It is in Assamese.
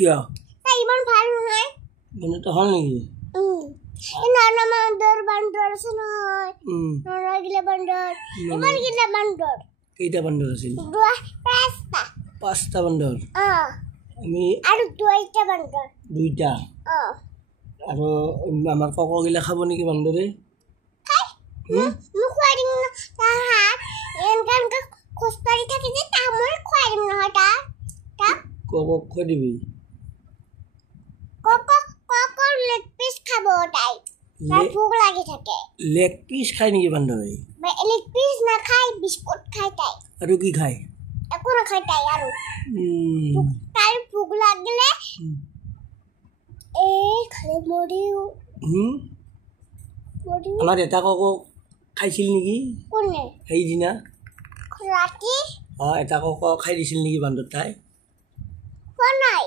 কিয় তাই ইমান ভাল নহয় মানে তো হল নেকি নানা বান্দৰ আছে নহয় নানা গিলা বান্দৰ ইমান গিলা বান্দৰ কেইটা বান্দৰ আছিল পাঁচটা বান্দৰ আমি আৰু দুইটা বান্দৰ দুইটা আৰু আমাৰ ককগিলা খাব নেকি বান্দৰে খুৱাই দিম এনেকৈ খোজকাঢ়ি থাকি যে মই খুৱাই দিম নহয় তাক কক খুৱাই দিবি কৰ লেগ পিচ খাব তাই ভোক লাগি থাকে লেগ পিচ খায় নেকি বান্দৰে লেগ পিচ নাখায় বিস্কুট খায় তাই আৰু কি খায় একো নাখায় তাই আৰু তাই ভোক লাগিলে খালে মৰিও আমাৰ এটা কক খাইছিল নেকি কোনে সেইদিনা ৰাতি এটা কক খাই দিছিল নেকি বান্দৰ তাই খোৱা নাই